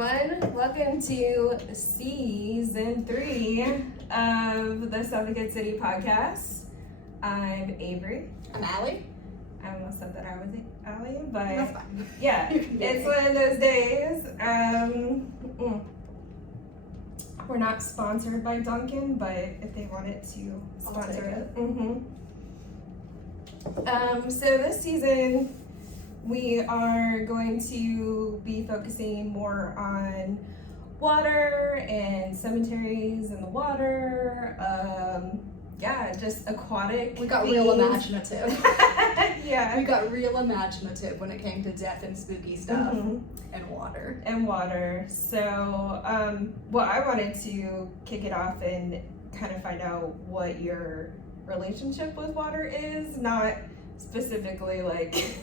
everyone. Welcome to Season 3 of the Suffocate City podcast. I'm Avery. I'm Allie. I almost said that I was Allie, but That's fine. yeah, it's one of those days. We're not sponsored by Dunkin', but if they wanted to sponsor it. So this season, we are going to be focusing more on water and cemeteries in the water. Just aquatic. We got things. real imaginative. Yeah. We got real imaginative when it came to death and spooky stuff and water. And water. So, I wanted to kick it off and kind of find out what your relationship with water is, not specifically like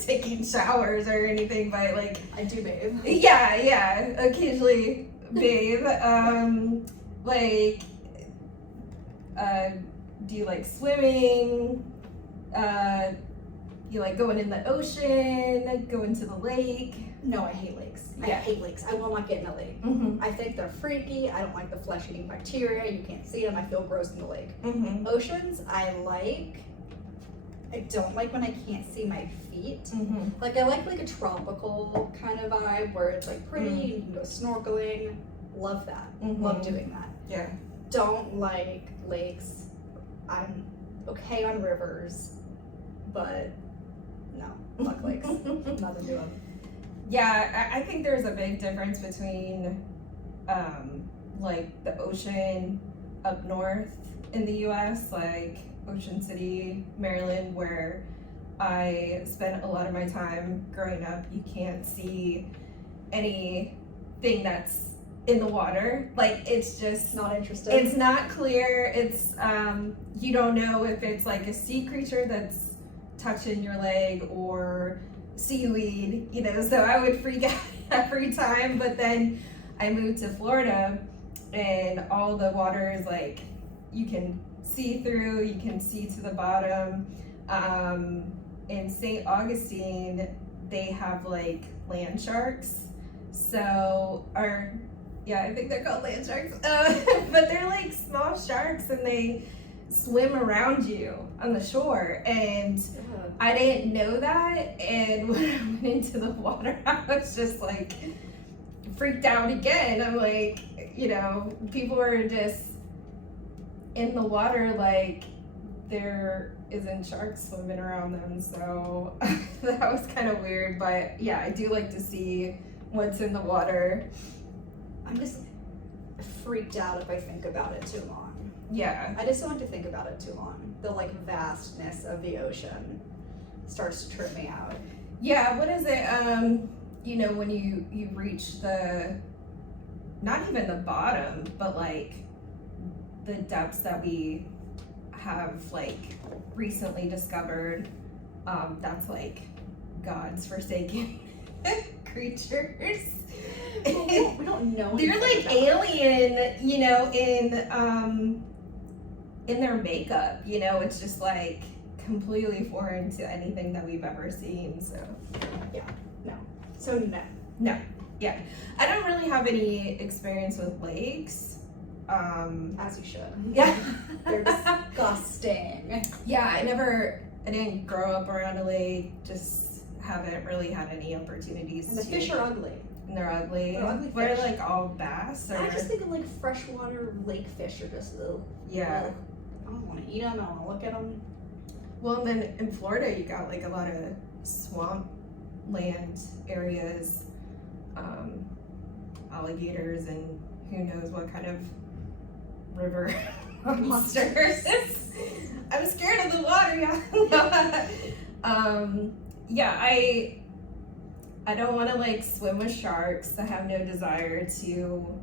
taking showers or anything, but like I do bathe. Yeah, occasionally bathe. Do you like swimming? You like going in the ocean, going to the lake? No, I hate lakes. Yeah. I hate lakes. I will not get in a lake. I think they're freaky. I don't like the flesh-eating bacteria. You can't see them. I feel gross in the lake. Oceans, I like. I don't like when I can't see my feet. Like I like a tropical kind of vibe where it's like pretty, you can go snorkeling. Love that. Love doing that. Yeah. Don't like lakes. I'm okay on rivers, but no, fuck lakes. Nothing to them. Yeah, I think there's a big difference between like the ocean up north in the US, like Ocean City, Maryland, where I spent a lot of my time growing up. You can't see anything that's in the water. Like it's just Not interested. It's not clear. It's you don't know if it's like a sea creature that's touching your leg or seaweed, so I would freak out every time. But then I moved to Florida and all the water is like you can see through, you can see to the bottom. In St. Augustine, they have like land sharks. I think they're called land sharks. But they're like small sharks and they swim around you on the shore. And I didn't know that. And when I went into the water, I was just like freaked out again. I'm like, people are just in the water like there isn't sharks swimming around them. So that was kind of weird. But yeah, I do like to see what's in the water. I'm just freaked out if I think about it too long. Yeah. I just don't like to think about it too long. The like vastness of the ocean starts to trip me out. Yeah, what is it? When you reach not even the bottom, but like the depths that we have like recently discovered, that's like God's forsaken creatures. We don't know. They're like alien, in their makeup. It's just like completely foreign to anything that we've ever seen. So yeah, no. So no, yeah. I don't really have any experience with lakes. As you should. Yeah, they're disgusting. Yeah, I didn't grow up around a lake. Just haven't really had any opportunities. And the fish are ugly. And they're ugly. They're ugly We're fish. like all bass. Or... I just think of like freshwater lake fish are just yeah. I don't want to eat them. I don't want to look at them. Well, and then in Florida, you got like a lot of swamp land areas, alligators, and who knows what kind of river monsters. I'm scared of the water, y'all. I don't want to like swim with sharks. I have no desire to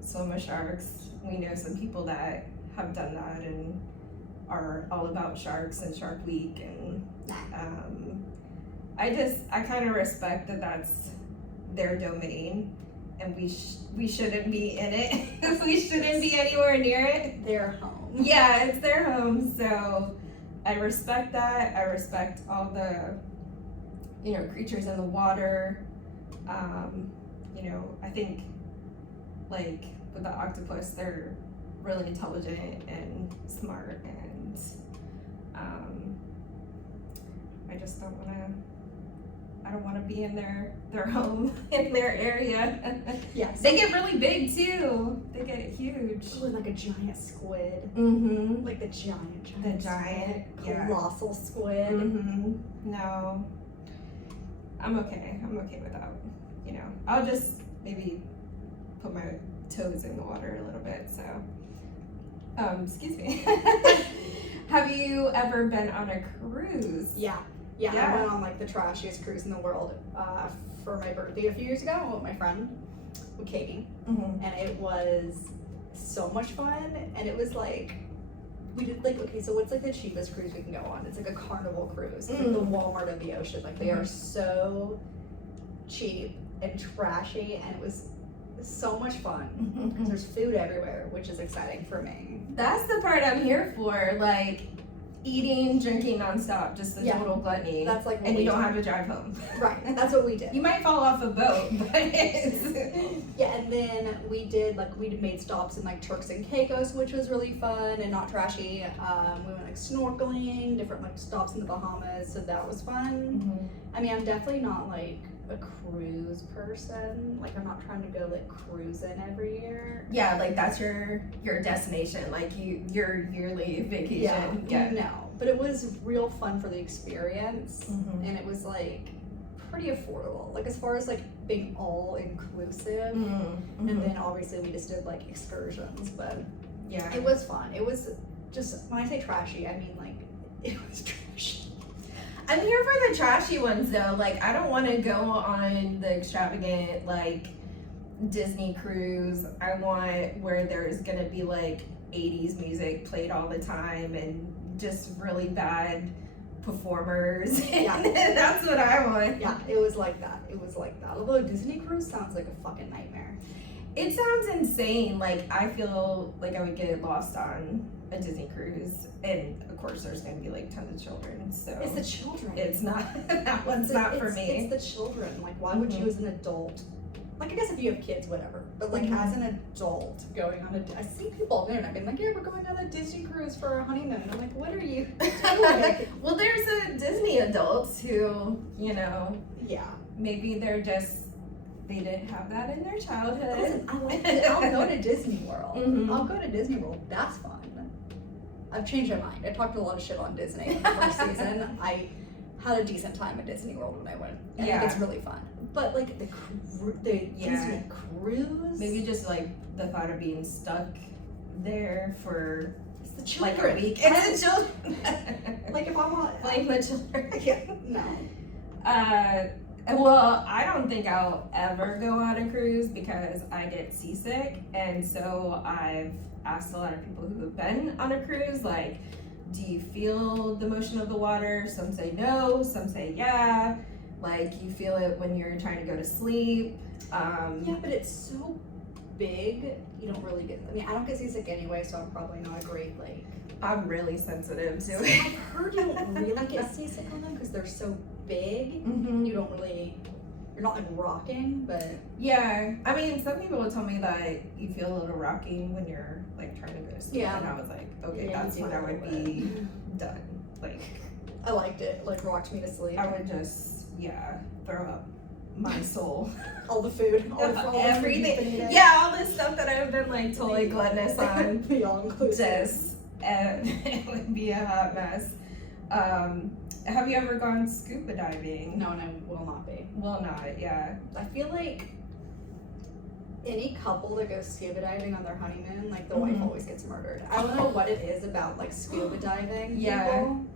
swim with sharks. We know some people that have done that and are all about sharks and Shark Week, and I kind of respect that that's their domain, and we shouldn't be in it. We shouldn't be anywhere near it. Their home. Yeah, it's their home. So I respect that. I respect all the creatures in the water. you know, I think like with the octopus, they're really intelligent and smart, and I just don't want to. I don't want to be in their home, in their area. Yes. They get really big too. They get huge. Oh, and like a giant squid. Mm-hmm. Like the giant giant, yeah. colossal squid. Mm-hmm. No. I'm okay. I'm okay without, you know. I'll just maybe put my toes in the water a little bit, so. Excuse me. Have you ever been on a cruise? Yeah. I went on like the trashiest cruise in the world for my birthday a few years ago. I went with my friend, with Katie, Mm-hmm. and it was so much fun. And it was like, we did like, okay, so what's like the cheapest cruise we can go on? It's like a Carnival cruise, like the Walmart of the ocean. Like they are so cheap and trashy, and it was so much fun. There's food everywhere, which is exciting for me. That's the part I'm here for, like eating, drinking nonstop, just the total gluttony. That's like what and we you don't did. have to drive home. Right, that's what we did. You might fall off a boat, but Yeah, and then we made stops in like Turks and Caicos, which was really fun and not trashy. We went like snorkeling, different like stops in the Bahamas, so that was fun. I mean, I'm definitely not like a cruise person. Like I'm not trying to go like cruising every year. yeah, like that's your destination, like your yearly vacation. No, but it was real fun for the experience, Mhm. and it was like pretty affordable. Like as far as like being all inclusive, Mm-hmm. and then obviously we just did like excursions, but yeah, it was fun. It was just, when I say trashy, I mean like it was trashy. I'm here for the trashy ones though. Like I don't want to go on the extravagant like Disney cruise. I want where there's gonna be like 80s music played all the time and just really bad performers. Yeah. That's what I want. Yeah, it was like that. It was like that. Although a Disney cruise sounds like a fucking nightmare. It sounds insane. Like I feel like I would get lost on a Disney cruise, and of course there's gonna be like tons of children, so It's the children. it's not that one's not for me. It's the children. Like, why would you as an adult? Like, I guess if you have kids, whatever. But like, as an adult going on I see people on the internet being like, yeah, we're going on a Disney cruise for our honeymoon. I'm like, what are you doing? Well, there's a Disney adults who, you know, Yeah. maybe they didn't have that in their childhood. Listen, I like it. I'll go to Disney World. Mhm. I'll go to Disney World. That's fun. I've changed my mind. I talked a lot of shit on Disney in the first season. I had a decent time at Disney World when I went. And Yeah. it's really fun. But like the Disney cruise. Maybe just like the thought of being stuck there for It's the like children. a week. It's the children. Like if I want. Blame the children. Yeah. No. Well, I don't think I'll ever go on a cruise because I get seasick, and so I've asked a lot of people who have been on a cruise, like, do you feel the motion of the water? Some say no, some say yeah. Like, you feel it when you're trying to go to sleep. Yeah, but it's so big, you don't really get. I mean, I don't get seasick anyway, so I'm probably not a great like. I'm really sensitive to I've it. heard you don't really get seasick on them because they're so big. Mhm. You don't really. You're not like rocking, but Yeah, I mean, some people told me that you feel a little rocking when you're like trying to go to sleep, Yeah. and I was like, okay, Yeah, that's you when do I a would little be done. Like, I liked it. Like rocked me to sleep. I would just, throw up my soul. All the food, all the Everything. food you've been eating. Yeah, all this stuff that I've been like totally gluttonous on. The all inclusive. Just, it would be a hot mess. Have you ever gone scuba diving? No, and I will not be. Well, not, yeah. I feel like any couple that goes scuba diving on their honeymoon, like the wife always gets murdered. I don't know what it is about like scuba diving people,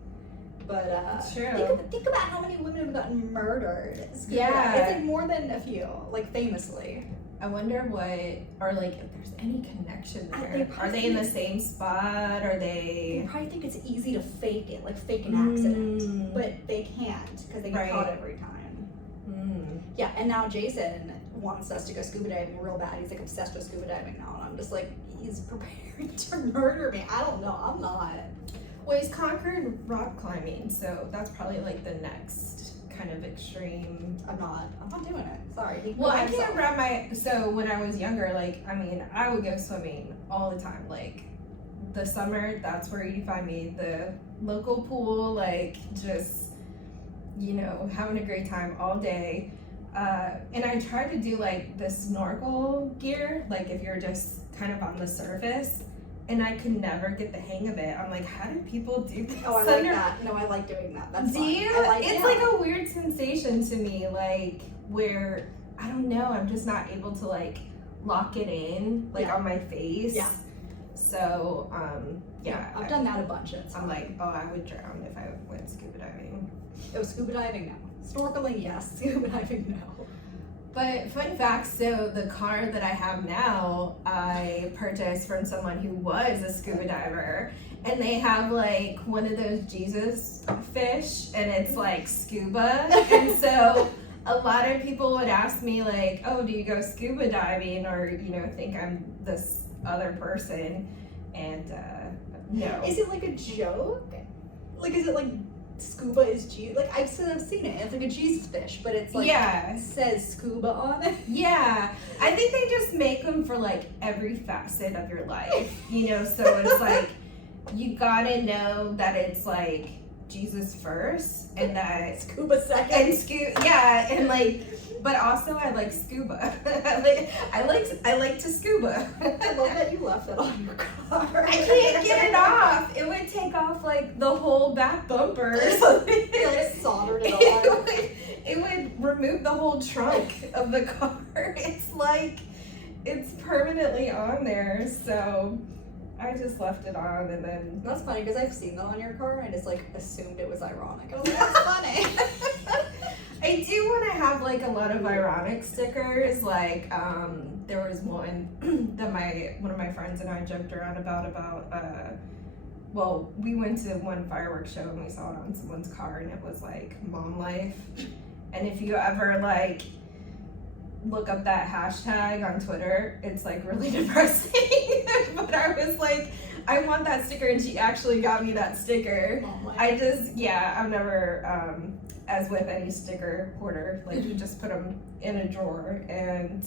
but True. think about how many women have gotten murdered. Yeah. It's like more than a few, like famously. I wonder or like if there's any connection They there. Are probably- they in the same spot? Are They they? probably think it's easy to fake it, like fake an accident, but they can't because they get Right. caught every time. Mm. Yeah, and now Jason wants us to go scuba diving real bad. He's like obsessed with scuba diving now, and I'm just like, he's preparing to murder me. I don't know. I'm not. Well, he's conquered rock climbing, so that's probably like the next kind of extreme. I'm not doing it. Sorry. Well, I can't wrap so when I was younger, like, I mean, I would go swimming all the time. Like, the summer, that's where you find me. The local pool, like, just, you know, having a great time all day. And I tried to do, like, the snorkel gear, like, if you're just kind of on the surface. And I could never get the hang of it. I'm like, how do people do this? Oh, I like that. No, I like doing that. That's fun. Do you? It's like a weird sensation to me, like, where, I don't know, I'm just not able to, like, lock it in, like, on my face. Yeah. So, yeah. I've done that a bunch. I'm like, oh, I would drown if I went scuba diving. Oh, scuba diving, no. Snorkeling, yes. Scuba diving, no. But fun fact, so the car that I have now, I purchased from someone who was a scuba diver, and they have like one of those Jesus fish, and it's like scuba. And so a lot of people would ask me like, oh, do you go scuba diving, or, you know, think I'm this other person? And no. Is it like a joke? Like, is it like scuba is Jesus? Like, I've seen it. It's like a Jesus fish, but it's like, it says scuba on it. Yeah, I think they just make them for like every facet of your life, you know. So it's like you gotta know that it's like Jesus first, and that scuba second, and and like, but also I like scuba. I like to scuba. I love that you left it on your car. I can't get it off. It would take off like the whole back bumper. You like soldered it on. It would remove the whole trunk of the car. It's like it's permanently on there. So I just left it on, and then that's funny because I've seen that on your car and I just like assumed it was ironic. I was like, that's funny. I do want to have like a lot of ironic stickers. Like there was one that one of my friends and I joked around about well, we went to one fireworks show and we saw it on someone's car, and it was like mom life. And if you ever like look up that hashtag on Twitter, it's like really depressing. But I was like, I want that sticker, and she actually got me that sticker. I just, I'm never, as with any sticker hoarder, like you just put them in a drawer and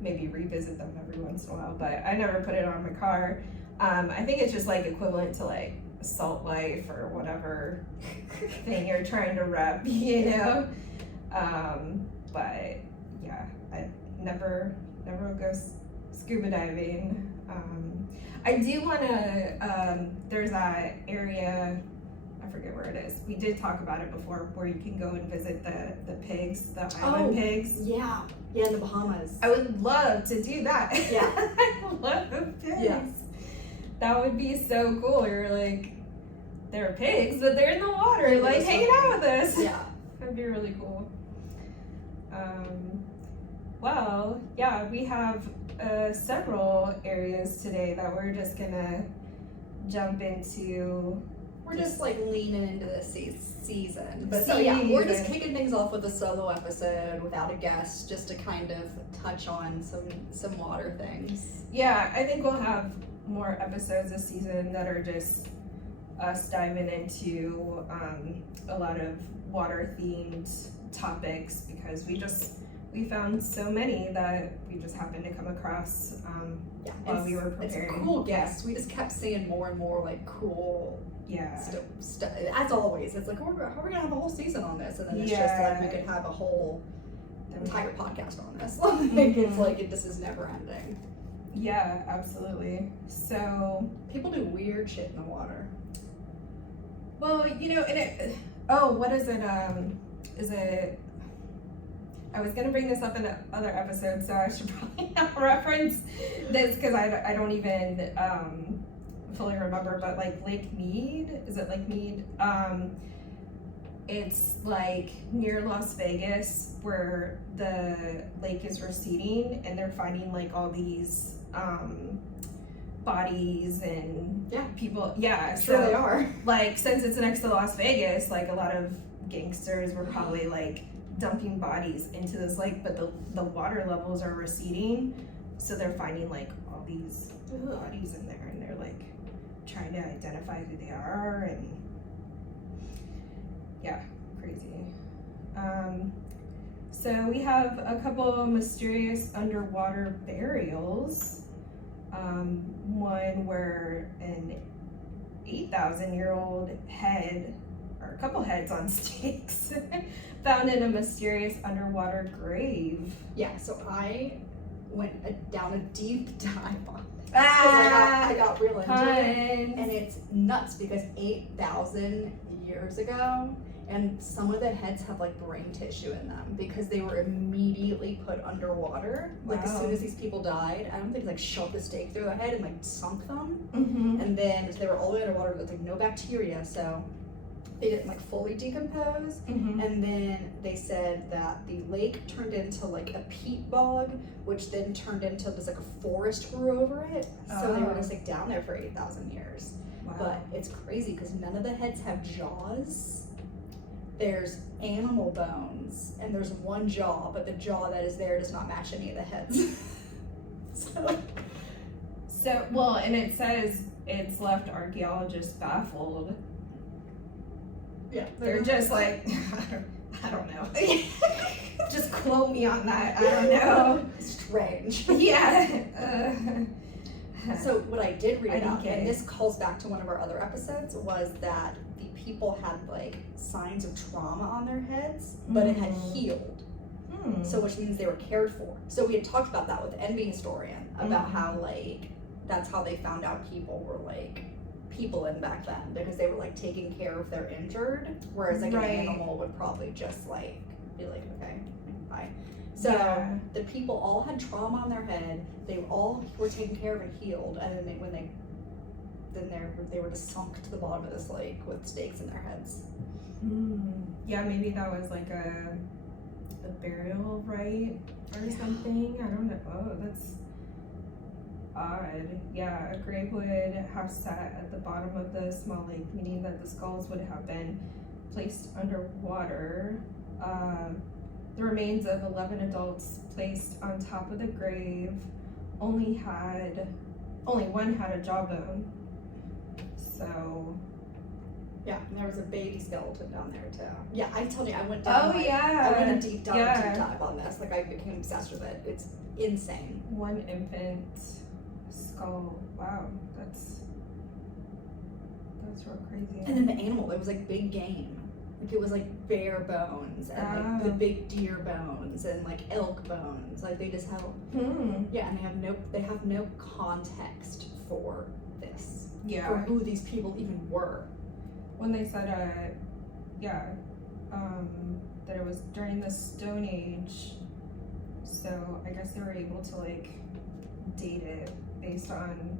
maybe revisit them every once in a while, but I never put it on my car. I think it's just like equivalent to like Salt Life or whatever thing you're trying to rep, you know? But yeah, I never will go scuba diving. I do want to, there's that area, I forget where it is. We did talk about it before, where you can go and visit the pigs, the island pigs. Yeah, in the Bahamas. I would love to do that. Yeah. I love pigs. Yes. That would be so cool. You're like, they're pigs, but they're in the water, like hanging out with us. Yeah. That'd be really cool. Well, yeah, we have several areas today that we're just gonna jump into. We're just like leaning into this season. But so yeah, we're just kicking things off with a solo episode without a guest, just to kind of touch on some water things. Yeah, I think we'll have more episodes this season that are just us diving into a lot of water themed topics, because we found so many that we just happened to come across while we were preparing. It's a cool guest. We just kept seeing more and more like cool stuff. As always, it's like, how are we gonna have a whole season on this? And then it's just like we could have a whole entire podcast on this. It's like this is never ending. Yeah, absolutely. So people do weird shit in the water. Well, you know, what is it? Is it? I was gonna bring this up in another episode, so I should probably not reference this because I don't even fully remember. But like Lake Mead, is it Lake Mead? It's like near Las Vegas, where the lake is receding, and they're finding like all these bodies and people. Yeah, sure they are. Like, since it's next to Las Vegas, like a lot of gangsters were probably like dumping bodies into this lake, but the water levels are receding, so they're finding like all these bodies in there, and they're like trying to identify who they are, and crazy. So we have a couple mysterious underwater burials. One where an 8,000-year-old head, or a couple heads on stakes, found in a mysterious underwater grave. Yeah, so I went down a deep dive on this. Ah, I got real into fun. it. And it's nuts because 8,000 years ago, and some of the heads have like brain tissue in them because they were immediately put underwater. Like as soon as these people died, I don't think like shoved a stake through their head and like sunk them. Mm-hmm. And then they were all the way underwater with like no bacteria, so they didn't like fully decompose. Mm-hmm. And then they said that the lake turned into like a peat bog, which then turned into this like a forest grew over it. So they were just like down there for 8,000 years. Wow. But it's crazy because none of the heads have jaws. There's animal bones, and there's one jaw, but the jaw that is there does not match any of the heads. So, well, and it says it's left archaeologists baffled. Yeah, They're just like, I don't know. Just quote me on that. I don't know. strange. Yeah. So what I did read I didn't about, get and it. this calls back to one of our other episodes, was that the people had like signs of trauma on their heads, but it had healed. So which means they were cared for. So we had talked about that with the envy historian about how like that's how they found out people were like people in back then, because they were like taking care of their injured, whereas like an animal would probably just like be like, okay, bye. So the people all had trauma on their head. They all were taken care of and healed, and then they were just sunk to the bottom of this lake with stakes in their heads. Yeah, maybe that was like a burial rite or something. I don't know. Oh, that's odd. Yeah, a grave would have sat at the bottom of the small lake, meaning that the skulls would have been placed underwater. The remains of 11 adults placed on top of the grave only one had a jawbone. So yeah, and there was a baby skeleton down there too. Yeah, I told you I went down. I went a deep dive on this. Like I became obsessed with it. It's insane. One infant skull. Wow, that's real crazy. And then the animal, it was like big game. Like it was like bear bones and like the big deer bones and like elk bones. Like they just have yeah, and they have no context for this. Yeah. For who these people even were. When they said that it was during the Stone Age, so I guess they were able to like date it based on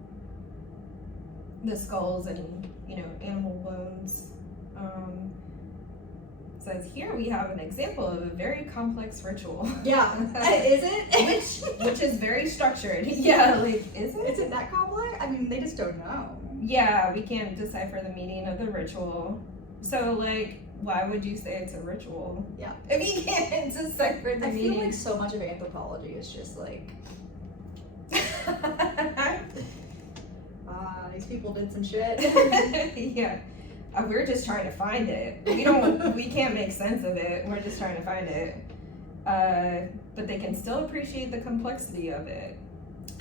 the skulls and animal bones. Says here we have an example of a very complex ritual. Yeah, is it? which is very structured. Yeah, like is it? Is it that complex? I mean, they just don't know. Yeah, we can't decipher the meaning of the ritual. So like, why would you say it's a ritual? Yeah, if you can't decipher the meaning. I feel like so much of anthropology is just like, these people did some shit. Yeah. We're just trying to find it. We can't make sense of it. We're just trying to find it. But they can still appreciate the complexity of it.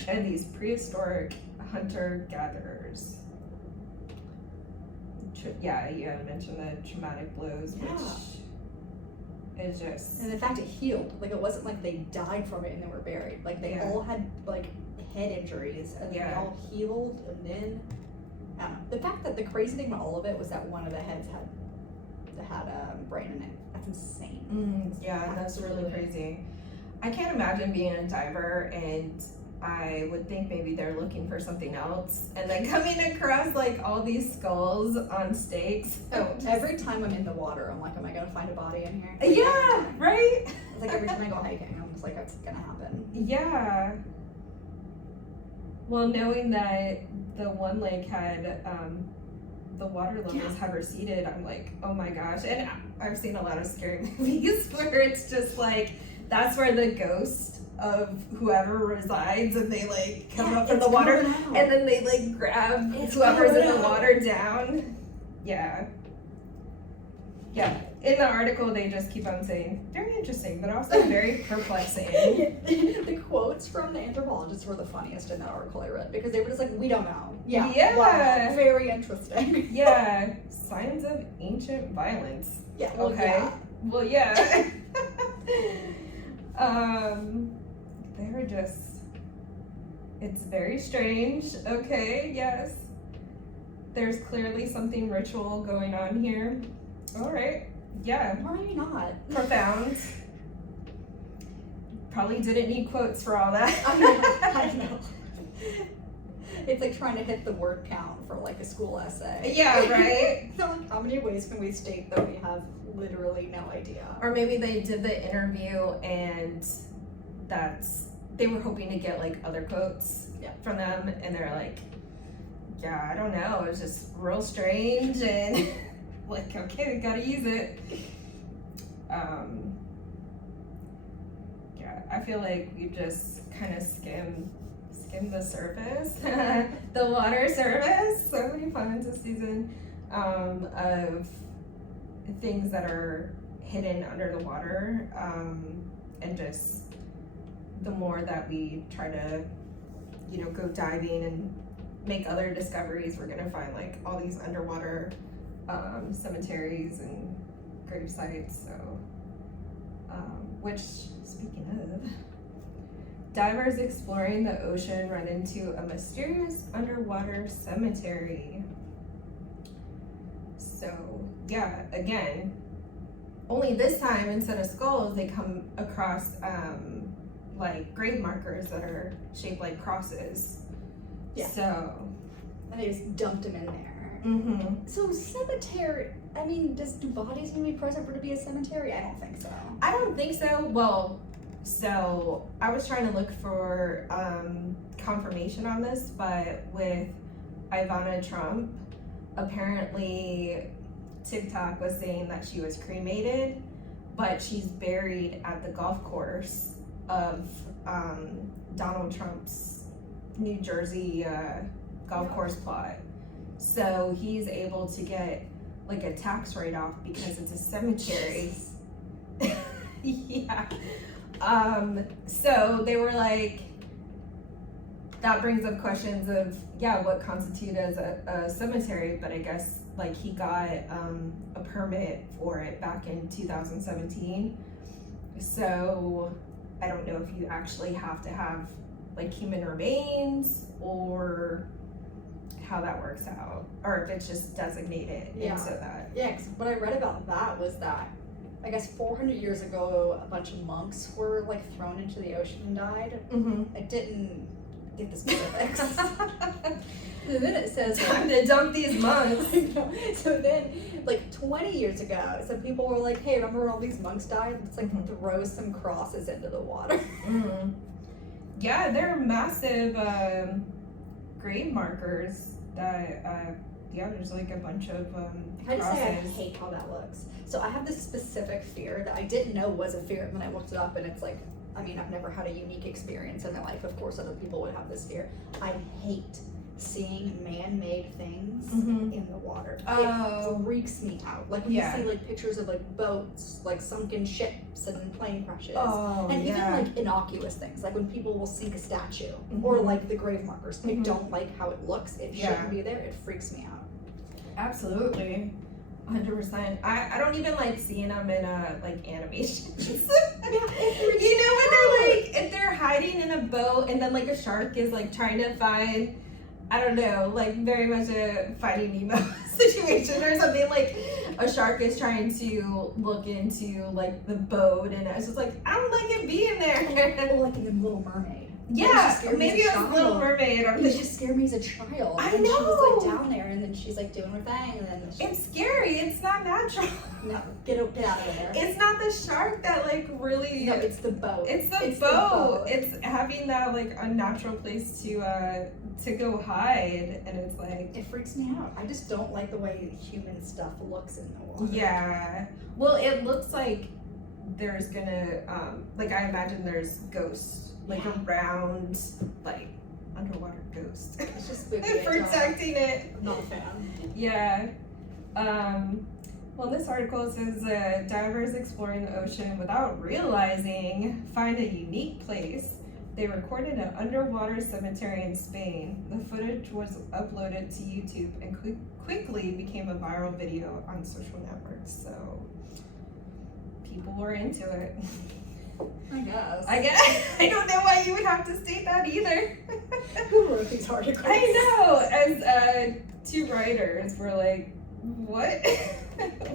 And these prehistoric hunter-gatherers. Yeah, you had mentioned the traumatic blows, which is just... And the fact it healed. Like, it wasn't like they died from it and they were buried. Like, they all had, like, head injuries, and they all healed, and then... I don't know. The fact that the crazy thing about all of it was that one of the heads had a brain in it. That's insane. Yeah, that's really crazy. I can't imagine being a diver and I would think maybe they're looking for something else and then coming across like all these skulls on stakes. So every time I'm in the water, I'm like, am I gonna find a body in here? Yeah, right? It's like every time I go hiking, I'm just like, that's gonna happen. Yeah. Well, knowing that the one lake had the water levels have receded, I'm like, oh my gosh. And I've seen a lot of scary movies where it's just like, that's where the ghost of whoever resides and they like come up from the water and then they like grab whoever's in the water down. Yeah. Yeah, in the article they just keep on saying, very interesting, but also very perplexing. The quotes from the anthropologists were the funniest in that article I read because they were just like, we don't know. Yeah. Wow, very interesting. Yeah. Signs of ancient violence. Yeah. Well, okay. Yeah. Well, yeah. They're just, it's very strange. Okay, yes. There's clearly something ritual going on here. All right. Yeah. Or maybe not. Profound. Probably didn't need quotes for all that. I know. It's like trying to hit the word count for like a school essay. Yeah, right? So like, how many ways can we state that we have literally no idea? Or maybe they did the interview and they were hoping to get like other quotes from them, and they're like, yeah, I don't know, it's just real strange, and like, okay, we gotta use it. Yeah, I feel like we just kind of skimmed the surface, the water surface. So many puns this season of things that are hidden under the water, and just the more that we try to, go diving and make other discoveries, we're gonna find like all these underwater cemeteries and grave sites. So, which, speaking of, divers exploring the ocean run into a mysterious underwater cemetery. So, yeah, again, only this time instead of skulls, they come across like grave markers that are shaped like crosses. Yeah. So. And they just dumped them in there. Mm-hmm. So cemetery, I mean, do bodies need to be present for it to be a cemetery? I don't think so. I don't think so. Well, so I was trying to look for confirmation on this, but with Ivana Trump, apparently TikTok was saying that she was cremated, but she's buried at the golf course of Donald Trump's New Jersey golf course plot. So he's able to get like a tax write-off because it's a cemetery. Yeah. So they were like, that brings up questions of, what constitutes as a cemetery, but I guess like he got a permit for it back in 2017. So I don't know if you actually have to have like human remains or how that works out, or if it's just designated. And so that. Yeah, because what I read about that was that I guess 400 years ago, a bunch of monks were like thrown into the ocean and died. Mm-hmm. I didn't get the specifics. And then it says time to dump these monks. So then, like 20 years ago, some people were like, "Hey, remember when all these monks died? Let's like throw some crosses into the water." Mm-hmm. Yeah, they're massive grave markers that. There's like a bunch of I just say I hate how that looks. So I have this specific fear that I didn't know was a fear, and then I looked it up, and it's like, I mean, I've never had a unique experience in my life. Of course, other people would have this fear. I hate seeing man-made things in the water. It freaks me out. Like when you see like pictures of like boats, like sunken ships and plane crashes, and even like innocuous things, like when people will sink a statue or like the grave markers. I don't like how it looks. It shouldn't be there. It freaks me out. Absolutely. 100%. I don't even like seeing them in like animations. You know, when they're like, if they're hiding in a boat and then like a shark is like trying to find, I don't know, like very much a Finding Nemo situation or something, like a shark is trying to look into like the boat, and I was just like, I don't like it being there. Or like in The Little Mermaid. Yeah, maybe it was Little Mermaid. It just scared me as a child. I know. She was like down there, and then she's like doing her thing, and then it's scary. It's not natural. No, get out of there. It's not the shark that like really. No, it's the boat. It's the boat. It's having that like unnatural place to go hide, and it's like it freaks me out. I just don't like the way human stuff looks in the water. Yeah. Well, it looks like there's gonna like I imagine there's ghosts. Like around, like underwater ghosts. It's just spooky. Protecting it. I'm not a fan. Yeah. Well, this article says divers exploring the ocean without realizing find a unique place. They recorded an underwater cemetery in Spain. The footage was uploaded to YouTube and quickly became a viral video on social networks. So people were into it. I guess. I don't know why you would have to state that either. Who wrote these articles? I know. As two writers were like, what?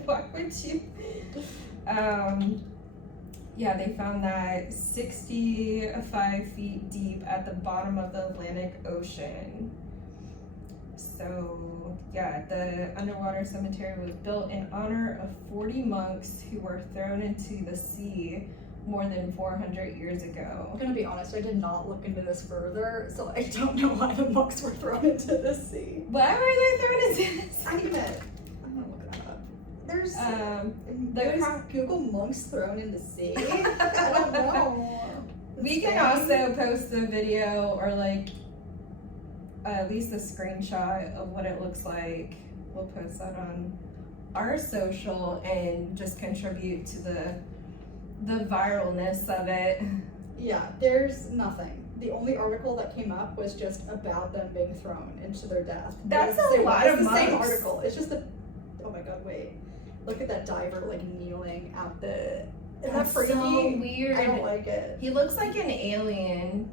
Why would you? Yeah, they found that 65 feet deep at the bottom of the Atlantic Ocean. So, yeah, the underwater cemetery was built in honor of 40 monks who were thrown into the sea more than 400 years ago. I'm gonna be honest, I did not look into this further, so I don't know why the monks were thrown into the sea. Why were they thrown into the sea? I'm gonna look that up. There's Google monks thrown in the sea. I don't know. We can also post the video or like at least a screenshot of what it looks like. We'll post that on our social and just contribute to the viralness of it. Yeah, there's nothing. The only article that came up was just about them being thrown into their death. That's a lot of monks. It's the same article. It's just oh my god, wait. Look at that diver like kneeling at the. Isn't that freaky? So weird. I don't like it. He looks like an alien.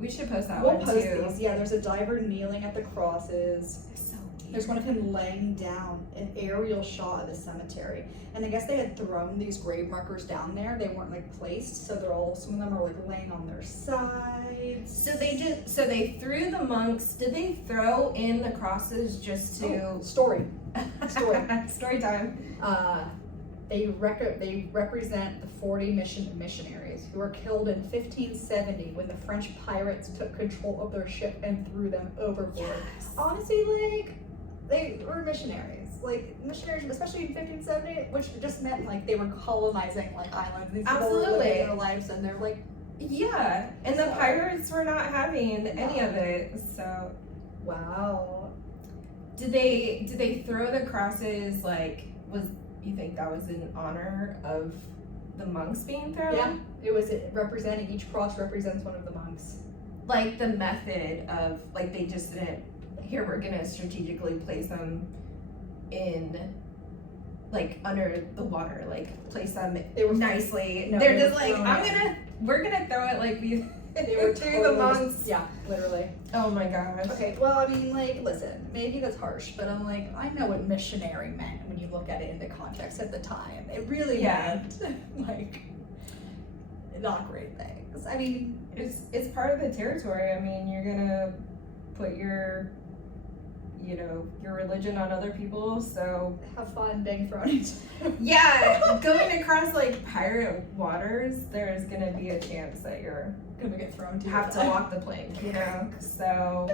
We should post that We'll one post too. these. Yeah, there's a diver kneeling at the crosses. So weird. There's one of him laying down, an aerial shot of the cemetery. And I guess they had thrown these grave markers down there. They weren't like placed, so they're all, some of them are like laying on their sides. So they threw the monks. Did they throw in the crosses just to Story time? They represent the 40 missionaries who were killed in 1570 when the French pirates took control of their ship and threw them overboard. Yes. Honestly, like, they were missionaries. Like, missionaries, especially in 1570, which just meant, like, they were colonizing, like, islands. These people were living their lives, and they're like... Yeah, and the pirates were not having any of it, so... Wow. Did they throw the crosses, like, you think that was in honor of the monks being thrown? Yeah, it was representing, each cross represents one of the monks. Like the method of, like they just didn't, here we're gonna strategically place them in, like under the water, like place them nicely. No, they're just like, we're gonna throw it like we They were through the monks. Yeah, literally. Oh my gosh. Okay, well, I mean, like, listen, maybe that's harsh, but I'm like, I know what missionary meant when you look at it in the context at the time. It really meant, like, not great things. I mean, it's part of the territory. I mean, you're gonna put your religion on other people, so have fun being thrown into. Yeah, going across like pirate waters, there's gonna be a chance that you're gonna get thrown to have to walk the plank, so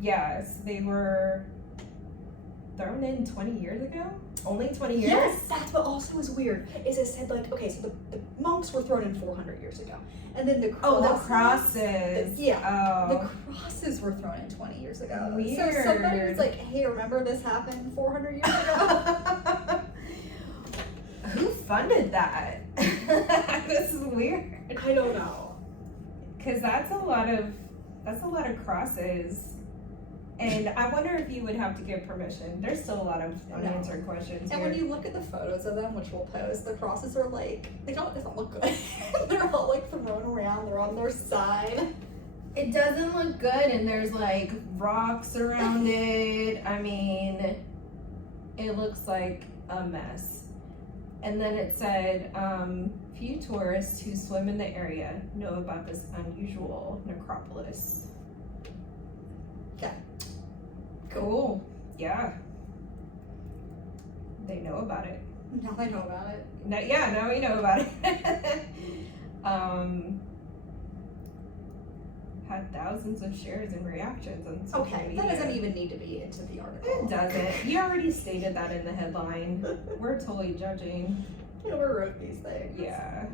yes, they were thrown in 20 years ago. Only 20 years. Yes, that's what also is weird. Is it said like, okay, so the monks were thrown in 400 years ago, and then the crosses. The crosses were thrown in 20 years ago. Weird. So somebody was like, hey, remember this happened 400 years ago? Who funded that? This is weird. I don't know. Cause that's a lot of crosses. And I wonder if you would have to give permission. There's still a lot of unanswered questions. And when you look at the photos of them, which we'll post, the crosses are like, it doesn't look good. They're all like thrown around, they're on their side. It doesn't look good, and there's like rocks around it. I mean, it looks like a mess. And then it said, few tourists who swim in the area know about this unusual necropolis. Yeah. Cool. Yeah. They know about it. Now they know about it. Now we know about it. Had thousands of shares and reactions on social media. That doesn't even need to be into the article. It doesn't. You already stated that in the headline. We're totally judging. Whoever wrote these things. Yeah.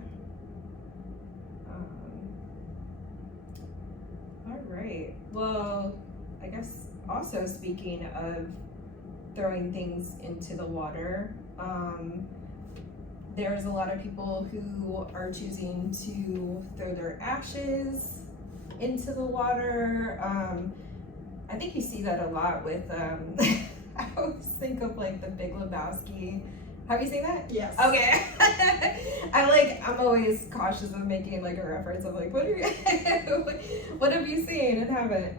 All right. Well, I guess also speaking of throwing things into the water. There's a lot of people who are choosing to throw their ashes into the water. I think you see that a lot with, I always think of like the Big Lebowski. Have you seen that? Yes. Okay. I'm always cautious of making like a reference. I'm like, what have you seen and haven't?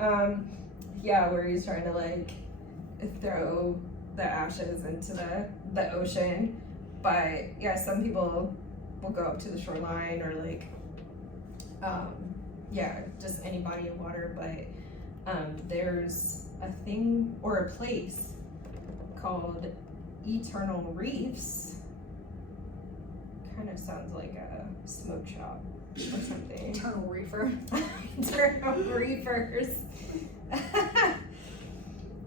Where he's trying to like throw the ashes into the ocean. But yeah, some people will go up to the shoreline or like, just any body of water. But there's a thing or a place called Eternal Reefs. Kind of sounds like a smoke shop or something. Eternal reefer. Eternal reefers.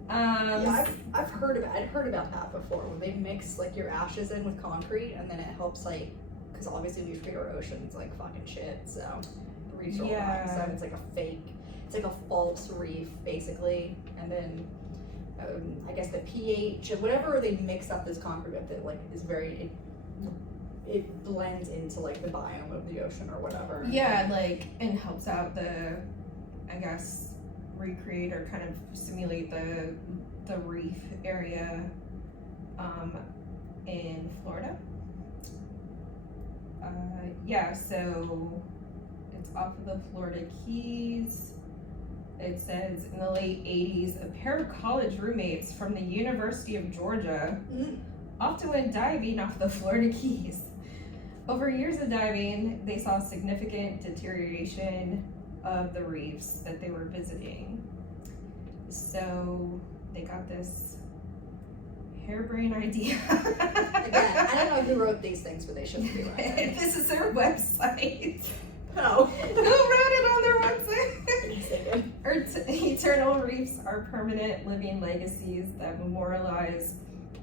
I've heard about that before, where they mix like your ashes in with concrete, and then it helps like, because obviously we treat our oceans like fucking shit, so the reefs are all fine. So it's like a fake, it's like a false reef basically, and then I guess the pH, whatever they mix up this concrete with, it like is very, it blends into like the biome of the ocean or whatever. Yeah, like, and helps out the, I guess, recreate or kind of simulate the reef area in Florida. So it's off of the Florida Keys. It says in the late 80s, a pair of college roommates from the University of Georgia often went diving off the Florida Keys. Over years of diving, they saw significant deterioration of the reefs that they were visiting. So they got this harebrained idea. Again, I don't know who wrote these things, but they shouldn't be right. This is their website. Oh. Who wrote it on their website? Eternal reefs are permanent living legacies that memorialize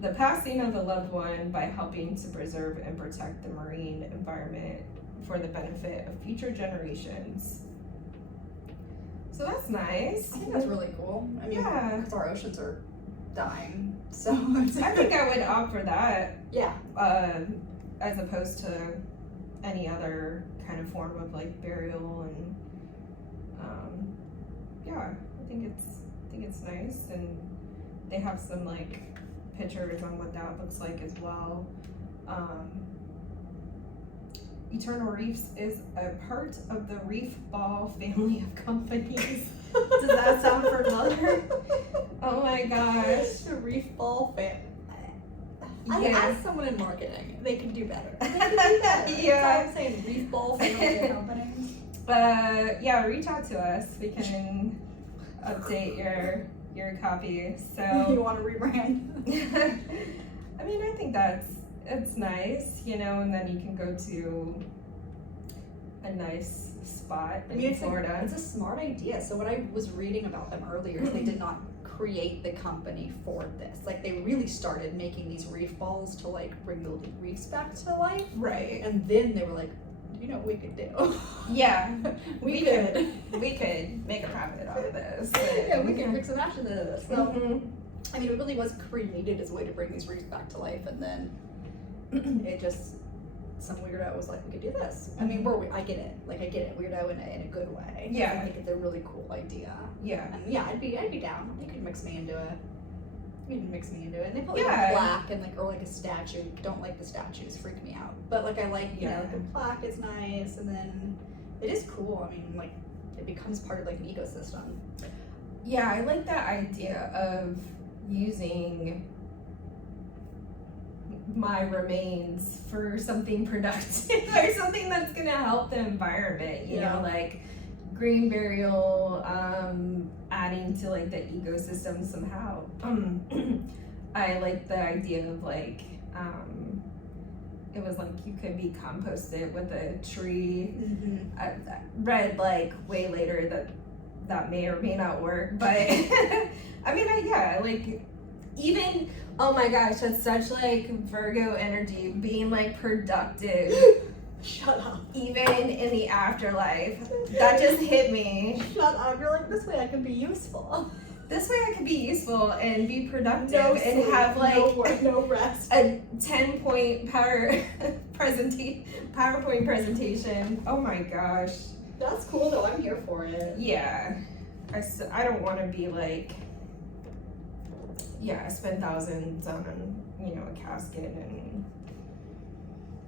the passing of a loved one by helping to preserve and protect the marine environment for the benefit of future generations. So that's nice. I think that's really cool. I mean, because our oceans are dying, so I think I would opt for that. Yeah. As opposed to any other kind of form of like burial, and I think it's nice, and they have some like pictures on what that looks like as well. Eternal Reefs is a part of the Reef Ball family of companies. Does that sound familiar? Oh my gosh. The Reef Ball family. Yeah. As someone in marketing, they can do better. They can do better. Yeah. That's I'm saying. Reef Ball family of companies. Reach out to us. We can update your copy. So you want to rebrand? I mean, I think it's nice, and then you can go to a nice spot in Florida. It's a smart idea. So what I was reading about them earlier is they did not create the company for this. Like, they really started making these reef balls to like bring the reefs back to life. Right. And then they were like, you know what we could do? Yeah. we could make a profit out of this. Yeah, we could make some action out of this. So, I mean, it really was created as a way to bring these reefs back to life, and then it just, some weirdo was like, we could do this. I mean, I get it, weirdo in a good way. Yeah. I think it's a really cool idea. Yeah. And yeah, I'd be down. You could mix me into it. And they put like a plaque and like, or like a statue. Don't like the statues, freak me out. But like, I like, you know, the plaque is nice, and then it is cool. I mean, like, it becomes part of like an ecosystem. Yeah, I like that idea of using my remains for something productive or something that's gonna help the environment, you know, like green burial, adding to like the ecosystem somehow. I like the idea of like, it was like you could be composted with a tree. I read like way later that may or may not work, but I mean, like, even, oh my gosh, that's such like Virgo energy, being like productive. Shut up. Even in the afterlife. That just hit me. Shut up. You're like, this way I can be useful. this way I could be useful and be productive No and sleep, have like no work, no rest. a 10-point PowerPoint presentation. Oh my gosh. That's cool though. I'm here for it. Yeah. I don't want to be like, I spend thousands on, a casket and.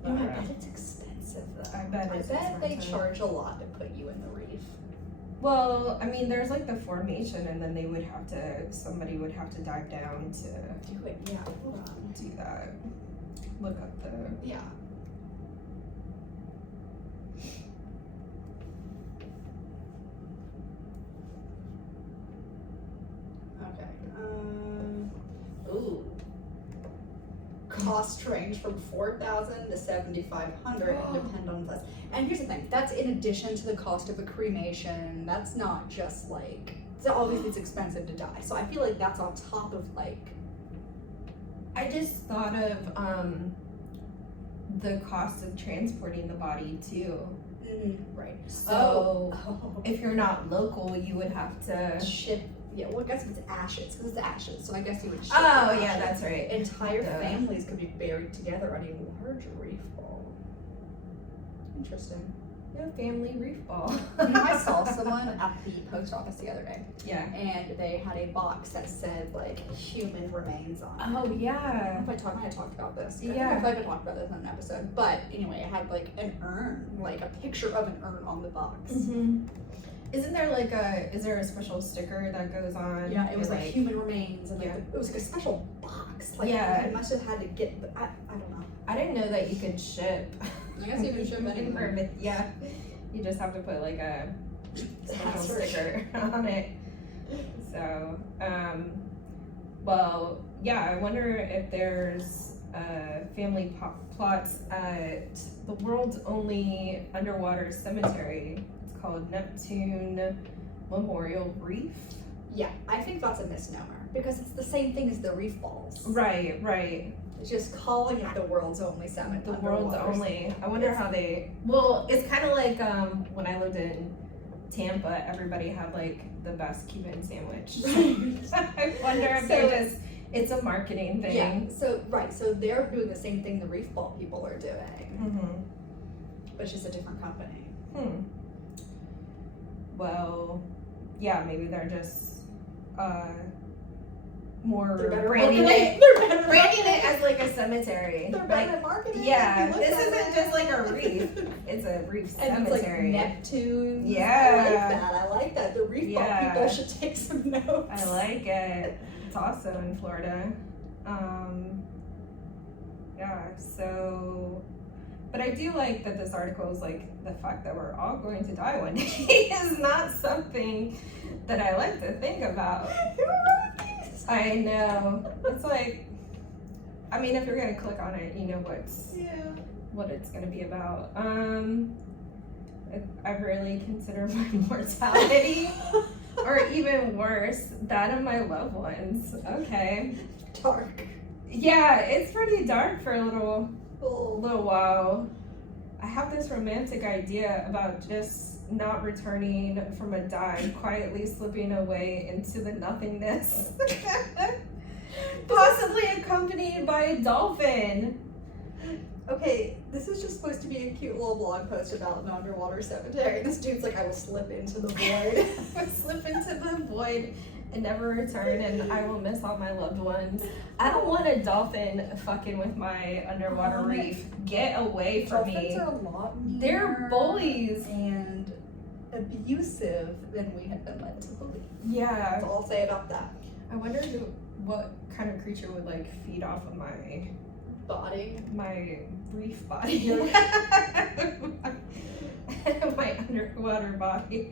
I bet it's expensive though. I bet they expensive. charge a lot to put you in the reef. Well, I mean, there's like the formation, and then somebody would have to dive down to Do it, yeah. Hold on. do that. Look up the. Yeah. Okay. Ooh. Costs range from $4,000 to $7,500 and depend on this. And here's the thing: that's in addition to the cost of a cremation. That's not just like. So obviously, it's expensive to die. So I feel like that's on top of like. I just thought of the cost of transporting the body too. Right. So if you're not local, you would have to ship. Yeah, well, I guess if it's ashes, because it's ashes, so I guess you would ship. Oh, the yeah, ashes. that's right. Entire families could be buried together on a large reef ball. Interesting. Yeah, family reef ball. I saw someone at the post office the other day, Yeah. and they had a box that said like human remains on it. Oh yeah. I might have talked about this. Yeah. I might have talked about this in an episode, but anyway, it had like an urn, like a picture of an urn on the box. Mm-hmm. Isn't there like is there a special sticker that goes on? Yeah, it was like human remains, and like Yeah. it was like a special box. Like Yeah. you must have had to get. I don't know. I didn't know that you could ship. I guess you can ship anywhere. Permit. Yeah. You just have to put like a special That's for sticker on it. So, well, yeah, I wonder if there's family plots at the world's only underwater cemetery. It's called Neptune Memorial Reef. Yeah, I think that's a misnomer because it's the same thing as the reef balls. Right, right. It's just calling it the world's only cemetery. The world's only. I wonder how they. Well, it's kind of like when I lived in Tampa, everybody had like the best Cuban sandwich. I wonder if it's a marketing thing. Yeah. So they're doing the same thing the reef ball people are doing, Mm-hmm. but it's just a different company. Well, yeah, maybe they're just more They're branding better branding it as like a cemetery. They're better at marketing. Yeah, You look this at isn't it. just like a reef. It's a reef And cemetery. it's like Neptune. Yeah. I like that. The reef ball people should take some notes. I like it. It's also in Florida. Yeah, so, but I do like that this article is like the fact that we're all going to die one day is not something that I like to think about. I know. It's like, I mean, if you're gonna click on it, you know what it's gonna be about. I really consider my mortality, or even worse, that of my loved ones. Okay. Dark. Yeah, it's pretty dark for a little Oh. while. I have this romantic idea about just not returning from a dive, quietly slipping away into the nothingness. Possibly accompanied by a dolphin. Okay, this is just supposed to be a cute little blog post about an underwater cemetery. This dude's like, I will slip into the void. Slip into the void and never return, and I will miss all my loved ones. I don't want a dolphin fucking with my underwater reef. Get away from me. Dolphins are a lot meaner They're bullies. and abusive than we have been led to believe. Yeah. That's all I'll say about that. I wonder what kind of creature would like feed off of my reef body. My underwater body.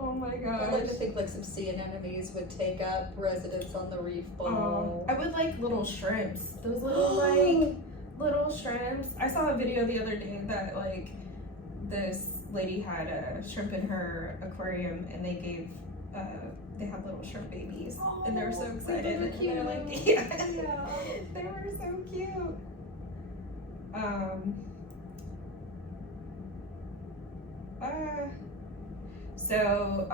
Oh my gosh. I like to think like some sea anemones would take up residence on the reef ball. I would like little shrimps. Those little little shrimps. I saw a video the other day that like this lady had a shrimp in her aquarium, and they had little shrimp babies, and they were so excited. They were And cute. they're like, yeah, they were so cute. So,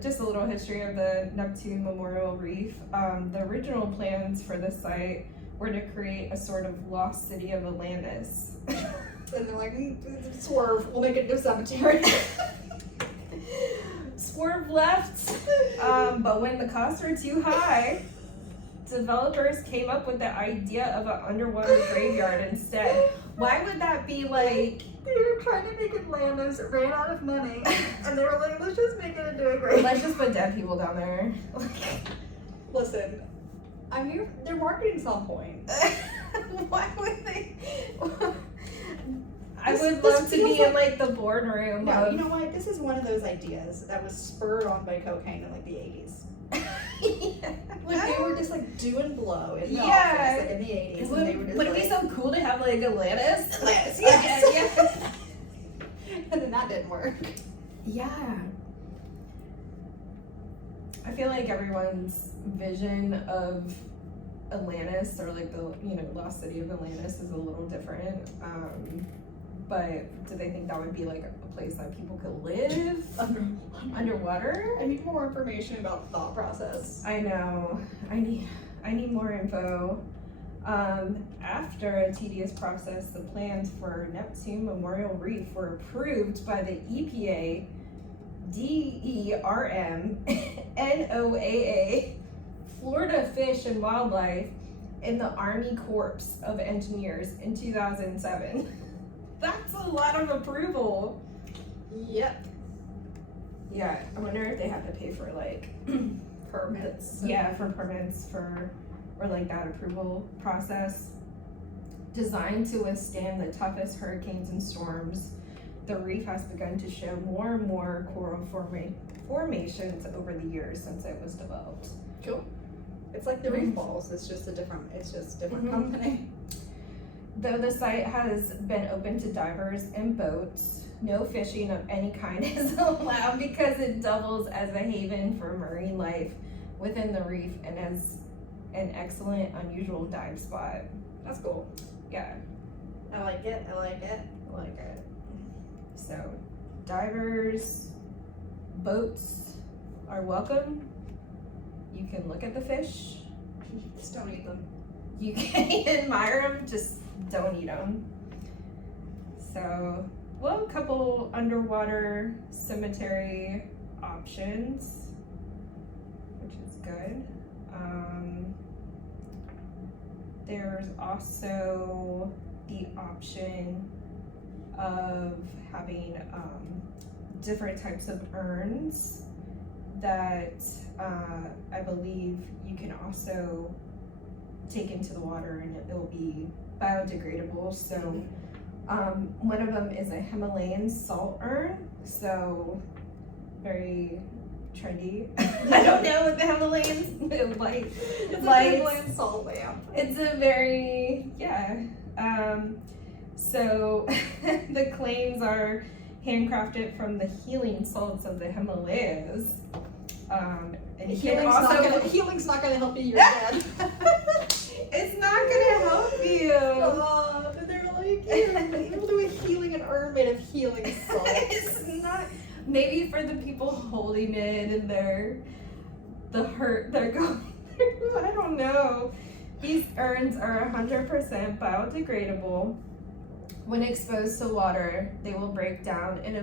just a little history of the Neptune Memorial Reef. The original plans for this site were to create a sort of lost city of Atlantis. And they're like, swerve, we'll make it into a cemetery. Swerve left, but when the costs were too high, developers came up with the idea of an underwater graveyard instead. Why would that be like... They were trying to make Atlantis, ran out of money, and they were like, let's just make it into a graveyard. Let's just put dead people down there. Listen, I'm here, their marketing's on point. Why would they... I would love to be in like the boardroom. No, you know what? This is one of those ideas that was spurred on by cocaine in like the 80s. Yeah. Like they were just like doing blow in the Yeah. office, like in the 80s. Would, And they were just would like, it be so cool to have like Atlantis? Atlantis, yes. yeah. And then that didn't work. Yeah. I feel like everyone's vision of Atlantis, or like the lost city of Atlantis, is a little different. But do they think that would be like a place that people could live underwater? I need more information about the thought process. I know. I need more info. After a tedious process, the plans for Neptune Memorial Reef were approved by the EPA, DERM, NOAA, Florida Fish and Wildlife, and the Army Corps of Engineers in 2007. That's a lot of approval. Yep. Yeah, I wonder if they have to pay for like Permits. Yeah, for permits or like that approval process. Designed to withstand the toughest hurricanes and storms, the reef has begun to show more and more coral formations over the years since it was developed. Cool. It's like the reef balls. It's just a different company. Though the site has been open to divers and boats, no fishing of any kind is allowed because it doubles as a haven for marine life within the reef and as an excellent, unusual dive spot. That's cool. Yeah. I like it. I like it. I like it. So, divers, boats are welcome. You can look at the fish. Just don't eat them. You can admire them, just don't eat them. So, well, a couple underwater cemetery options, which is good. There's also the option of having different types of urns that I believe you can also take into the water and it will be biodegradable. So one of them is a Himalayan salt urn, so very trendy. I don't know what the Himalayans like. It's a Himalayan salt lamp. It's a very, so the claims are handcrafted from the healing salts of the Himalayas. And Healing's not gonna help you. You're dead. It's not gonna help you. But they're like, yeah, we'll do a healing and urn made of healing salt. It's not. Maybe for the people holding it and the hurt they're going through. I don't know. These urns are 100% biodegradable. When exposed to water, they will break down in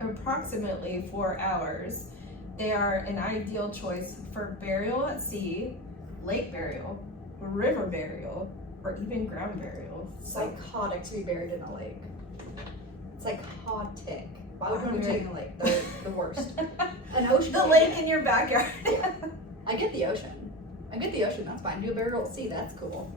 approximately 4 hours. They are an ideal choice for burial at sea, lake burial, river burial, or even ground burial. Psychotic to be buried in a lake. Psychotic. Why would you Okay. be in the lake? They're the worst. An ocean. The lake in your backyard. Yeah. I get the ocean. That's fine. Do a burial at sea. That's cool.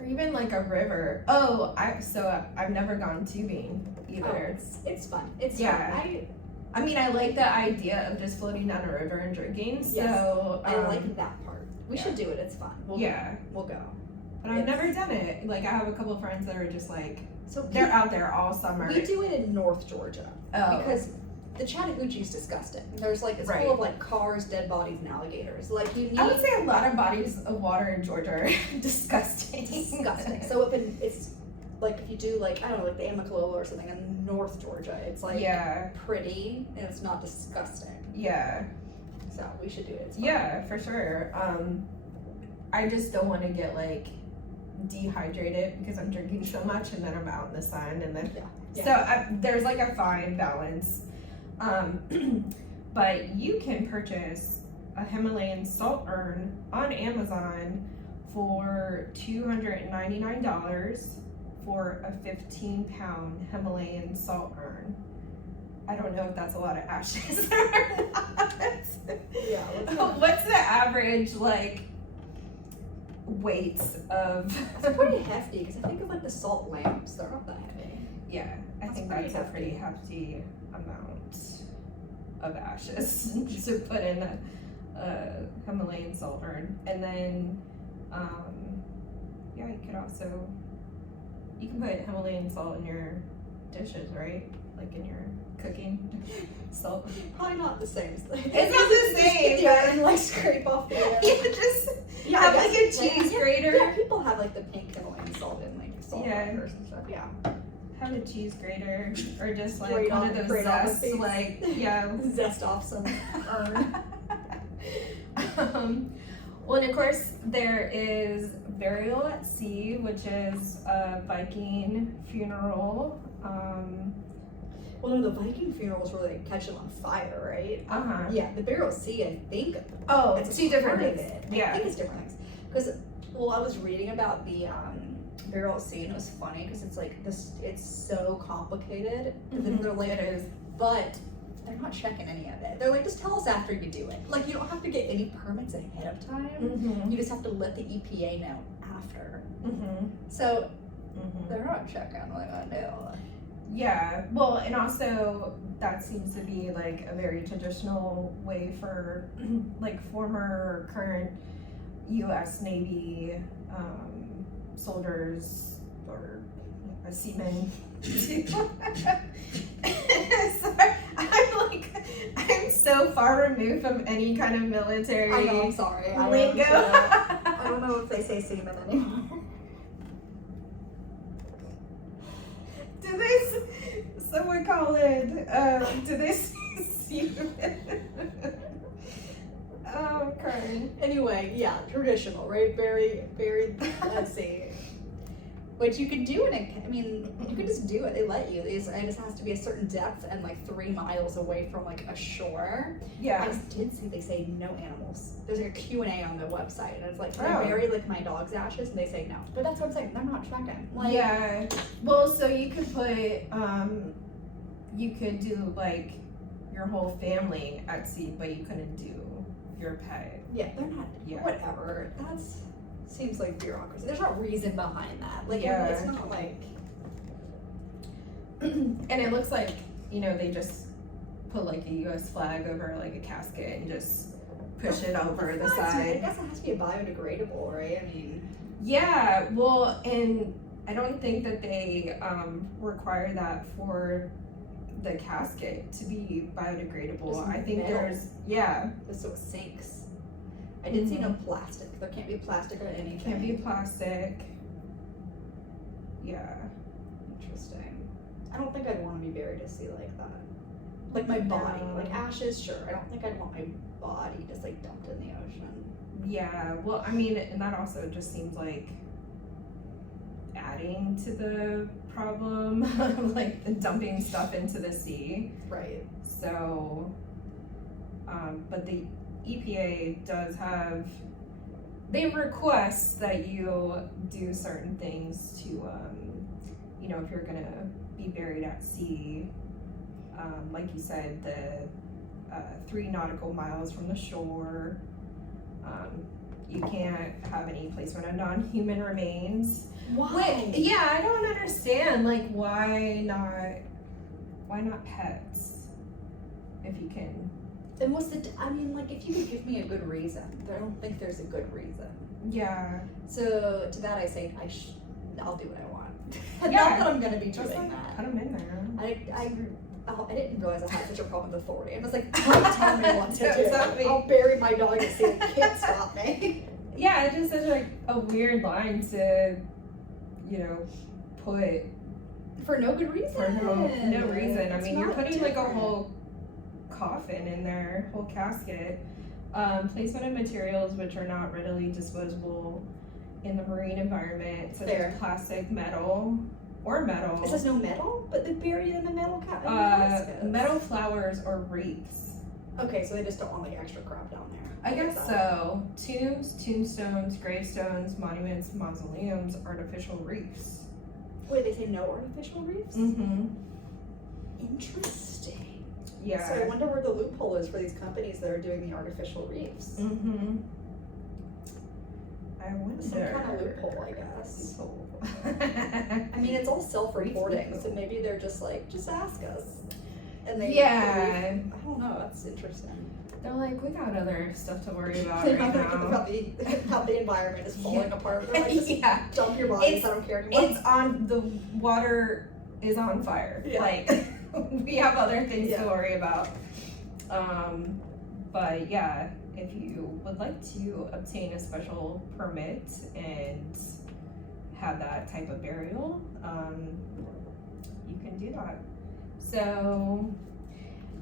Or even like a river. Oh, I've never gone tubing either. Oh, it's fun. It's Yeah. fun. I mean, I like the idea of just floating down a river and drinking. So I like that part. We should do it. It's fun. We'll go. But I've never done it. Like I have a couple of friends that are just like, So they're out there all summer. We do it in North Georgia because the Chattahoochee is disgusting. There's like it's full of like cars, dead bodies, and alligators. Like you need. I would say a lot of bodies of water in Georgia are disgusting. Disgusting. So it's like if you do like, I don't know, like the Amicalola or something in North Georgia, it's like pretty and it's not disgusting. Yeah. So we should do it. Yeah, for sure. I just don't want to get like dehydrated because I'm drinking so much and then I'm out in the sun and then so there's like a fine balance. But you can purchase a Himalayan salt urn on Amazon for $299 for a 15-pound Himalayan salt urn. I don't know if that's a lot of ashes or not. Yeah. What's the average like weights of? It's pretty hefty because I think of like the salt lamps. They're not that heavy. Yeah, I think that's a pretty hefty amount of ashes to put in a Himalayan salt urn. And then, you can put Himalayan salt in your dishes, right? Like in your cooking salt. Probably not the same thing. It's not the same. Yeah, and like scrape off the have like a cheese grater. Yeah, people have like the pink Himalayan salt in like salt crackers and stuff. Yeah. Have a cheese grater or just like grate one of those zests, like zest off some urn. Well, and of course there is burial at sea, which is a Viking funeral. Well, no, the Viking funerals where they catch them on fire, right? Yeah, the burial at sea, I think. Oh, it's two different things. I think it's different things. Because, well, I was reading about the burial at sea, and it was funny because it's like this. It's so complicated. And then they're like, but they're not checking any of it. They're like, just tell us after you do it. Like, you don't have to get any permits ahead of time. You just have to let the EPA know after. So they're not checking like I know. Yeah, well, and also that seems to be like a very traditional way for like former or current U.S. Navy soldiers or seamen. I'm so far removed from any kind of military I know, I'm sorry. lingo. I don't know if they say seamen anymore. Someone call it, do they see Oh, I'm crying. Anyway, yeah, traditional, right? Buried at sea. Which you could do you can just do it. They let you. It just has to be a certain depth and like 3 miles away from like a shore. Yeah. I just did see they say no animals. There's like a Q&A on the website and it's like, can I bury like my dog's ashes? And they say no. But that's what I'm saying. They're not checking. Like, yeah. Well, so you could put, you could do like your whole family at sea, but you couldn't do your pet. Yeah, they're not. Yeah. Whatever. That's. Seems like bureaucracy. There's no reason behind that. Like, it's not like. And it looks like, they just put like a U.S. flag over like a casket and just push it over the side. I guess it has to be biodegradable, right? I mean. Yeah, well, and I don't think that they require that for the casket to be biodegradable. Just I think metal. Just so it sinks. I didn't see no plastic. There can't be plastic or anything. Can't be plastic. Yeah. Interesting. I don't think I'd want to be buried at sea like that. Like my body. Like ashes, sure. I don't think I'd want my body just like dumped in the ocean. Yeah, well, I mean, and that also just seems like adding to the problem of like dumping stuff into the sea. Right. So, but the EPA does have, they request that you do certain things to, if you're gonna be buried at sea, like you said, the 3 nautical miles from the shore. You can't have any placement of non-human remains. Why? Yeah, I don't understand. Like, why not pets? If you can. Then what's if you could give me a good reason. I don't think there's a good reason. Yeah. So to that I say I'll do what I want. Yeah. Not that I'm gonna be doing like, that. Put them in there. I didn't realize I had such a problem with authority. I was like, don't tell me what to do. Exactly. I'll bury my dog and see it can't stop me. Yeah, it's just such like a weird line to, put For no good reason. for no reason. I It's mean, you're not putting like a different. whole coffin in there, whole casket. Placement of materials which are not readily disposable in the marine environment, such Fair. as plastic, metal, or metal. It says no metal, but they bury it in the metal casket. Metal flowers or wreaths. Okay, so they just don't want like extra crap down there. I guess so. Tombs, tombstones, gravestones, monuments, mausoleums, artificial reefs. Wait, they say no artificial reefs? Mm-hmm. Interesting. Yeah. So I wonder where the loophole is for these companies that are doing the artificial reefs. Mm-hmm. I wonder. Some kind of loophole, I guess. Loophole. I mean, it's all self-reporting, so maybe they're just like, just ask us. And they Yeah. I don't know, that's interesting. They're like, we got other stuff to worry about They're right not thinking now. about how the environment is falling apart. They're like, just Yeah. dump your bodies, I don't care anymore. It's on, the water is on fire. Yeah. Like, we have other things Yeah. to worry about. But yeah, if you would like to obtain a special permit and have that type of burial, you can do that. So,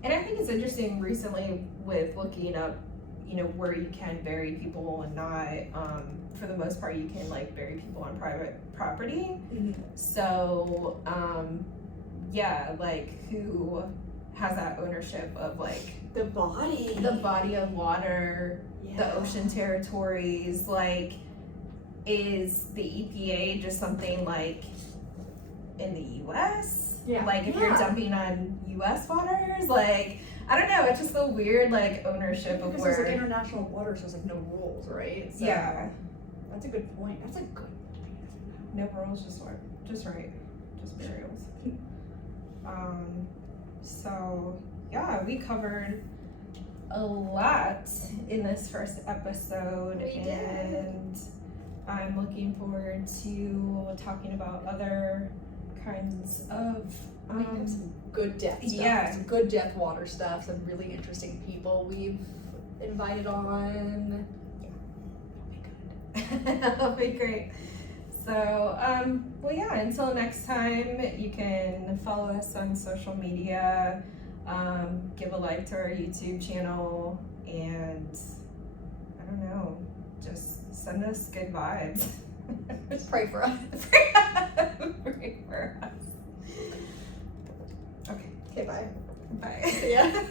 and I think it's interesting recently with looking up, you know, where you can bury people and not. For the most part, you can like bury people on private property. Mhm. So, yeah, like who has that ownership of like The body. the body of water, Yeah. the ocean territories? Like, is the EPA just something like in the US? Yeah. Like, if you're Yeah. dumping on US waters, like, I don't know, it's just a weird like ownership of Because there's like where. international waters, there's like no rules, right? So Yeah. That's a good point. That's a good No rules, just right, just burials. So yeah, we covered a lot in this first episode, We did. and I'm looking forward to talking about other kinds of. We have some good death stuff. Yeah. Some good death water stuff. Some really interesting people we've invited on. Yeah. It'll be good. That'll be great. So, well, yeah, until next time, you can follow us on social media, give a like to our YouTube channel, and I don't know, just send us good vibes. Pray for us. Pray for us. Okay, Okay, bye. bye. Yeah.